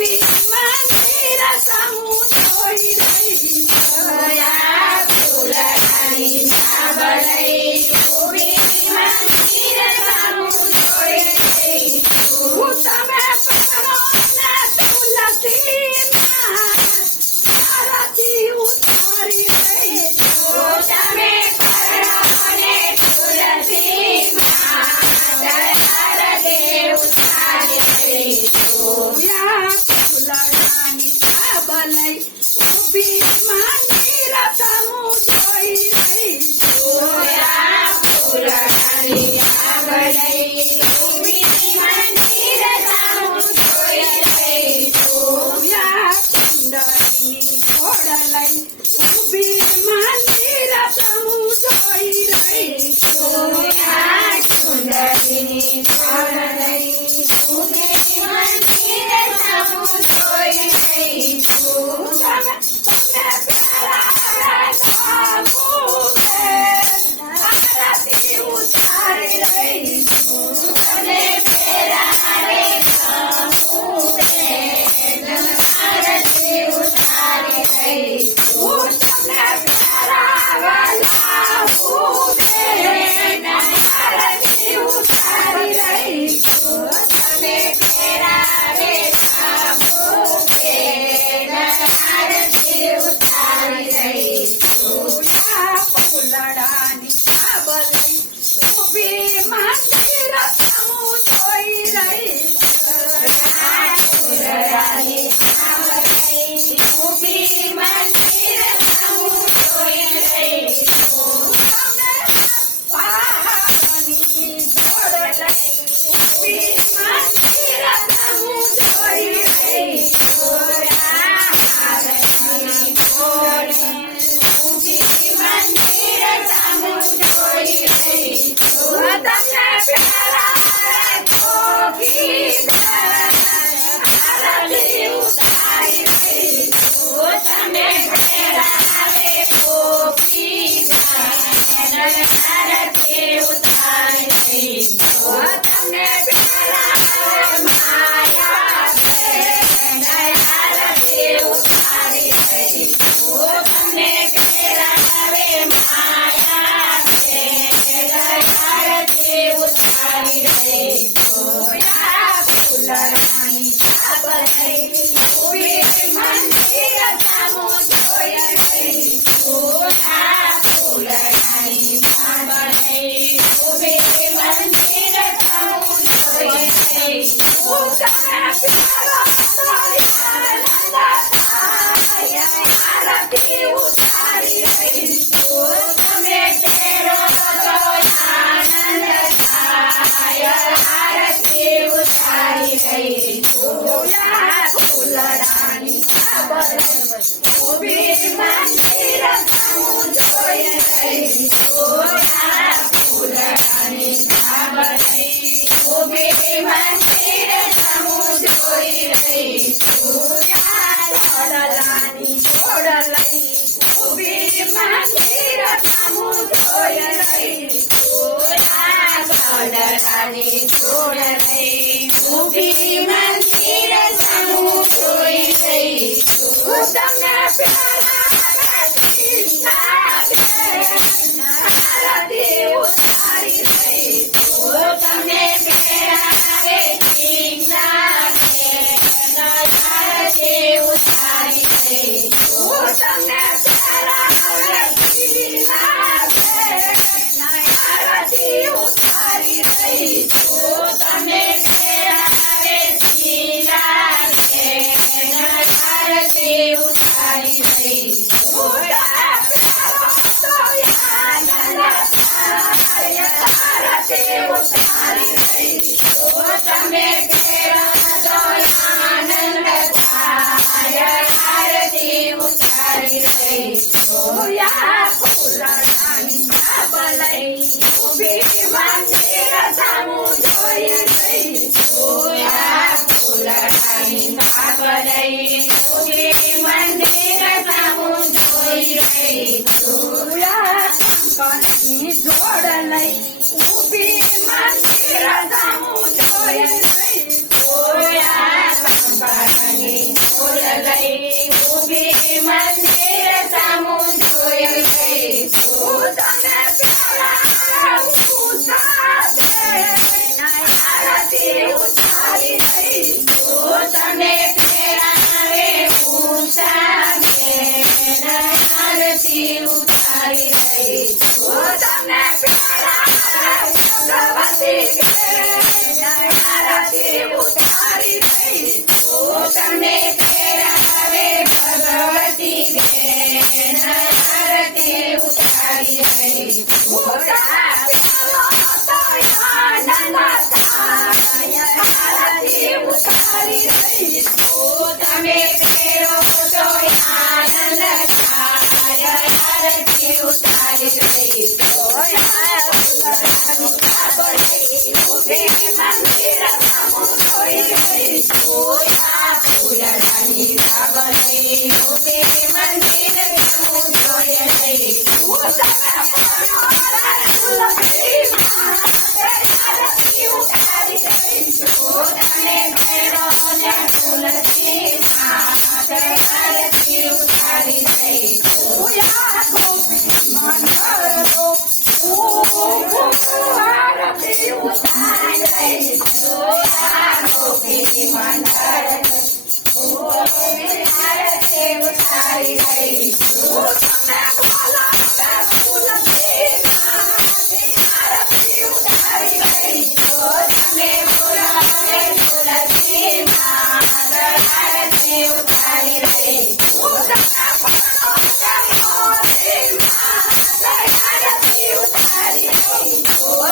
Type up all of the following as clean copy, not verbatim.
ઊભી મંદિર સામું જોઈ રહી સોયા ફૂલડાની સાંભળઈ ઊભી મંદિર સામું જોઈ રહી હું તમે પકડો ને તુલસીમાં આરતી ઉતારી રહી તમે કરણોને તુલસીમાં આરતી ઉતારી રહી સોયા ફૂલડાની સાંભળઈ ઊભી મંદિર સામું જોઈ રહી સોયા ફૂલડાની સાંભળઈ ઊભી મંદિર સામું જોઈ રહી સોયા સુંદરીની છોડ લઈ ઊભી મંદિર સામું જોઈ રહી સોયા સુંદરીની છોડલઈ ઊભી મંદિર સામું જોઈ રહી તમે પ્યારા આરતી ઉતારી રહી તને પેરારે આરતી ઉતારી રહી હું તમને પ્યારા આરતી ઉતારી રહી તને પેરારે આરતી ઉતારી રહી સોયા ફૂલડાની સાંભળઈ ઊભી મંદિર સામું જોઈ રહી ફૂલડાની સાંભળઈ ઊભી મંદિર સામું જોઈ રહી તમે પહાડની જોડ લઈ ઊભી મંદિર સામું જોઈ રહી ઊભી મંદિર સામું જોઈ રહી તમને પ્યારા ગોપી આરતી ઉતારી રહી તમે પેરારે ગોપી આરતી ઉતારી રહી તમને પ્યારા માયા આરતી ઉતારી રહી તમને પેરારે માયા આરતી ઉતારી રહી સોયા ફૂલડાની સાંભળઈ ઊભી મંદિર સામું જોઈ રહી સોયા ફૂલડાની સાંભળઈ ઊભી મંદિર સામું જોઈ રહી હું તમે પ્યારો આરતી ઉતારી રહી તમે તેરો આનંદ થાય આરતી ઉતારી રહી સોયા ફૂલડાની સાંભળઈ ઊભી મંદિર સામું જોઈ રહી સોયા ફૂલડાની સાંભળઈ ઊભી મંદિર સામું જોઈ રહી છોડલાની છોડ લઈ ઊભી મંદિર સામું જોઈ રહી સોયા ફૂલડાની છોડ લઈ ઊભી મંદિર સામું જોઈ રહી હું તમને પ્યારા કૃષ્ણ આરતી ઉતારી રહી તમે પેરારે આરતી ઉતારી રહી હું તમને પ્યારા આરતી ઉતારી રહી તમે પેરારે આરતી ઉતારી રહી આરતી ઉતારી રહી તમે પેરા આનંદ થાય આરતી ઉતારી રહી સોયા ફૂલડાની સાંભળઈ ઊભી મંદિર સામું જોઈ રહી સોયા ફૂલડાની સાંભળઈ ઊભી મંદિર સામું જોઈ રહી સોયા શંકરની જોડ લઈ ઊભી મંદિર સામું જોઈ રહી સોયા સંભાળની ઉતારી રહી હું તમને પ્યારા ભગવતી આરતી ઉતારી રહી હું તમને તેરાવે ભગવતી બેન આરતી ઉતારી રહી મોટા પ્યારો આનંદ થાય આરતી ઉતારી રહી હું તમે ફેરો તો આનંદ થાય આરતી ઉતારી રહી ઓયા ફૂલડાની રાગલઈ ઉભી મંદિર સામું જોઈ રહી હું તમને ફેરો ને તુલસી માત આરતી ઉતારી રહી ઓયા ગોપી મંડળ આરતી ઉતારી રહી તમે બોલાવે તુલસી માત આરતી ઉતારી રહી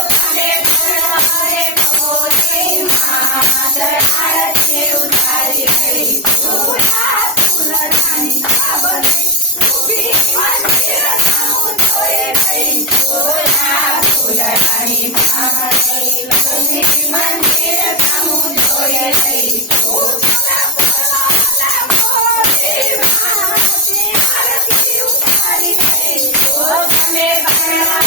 તમે બોલાવે ભગવતી માત આરતી ઉતારી રહી ઓયા ફૂલડાની રાગલઈ ઉભી મંદિર સામું જોઈ રહી તમે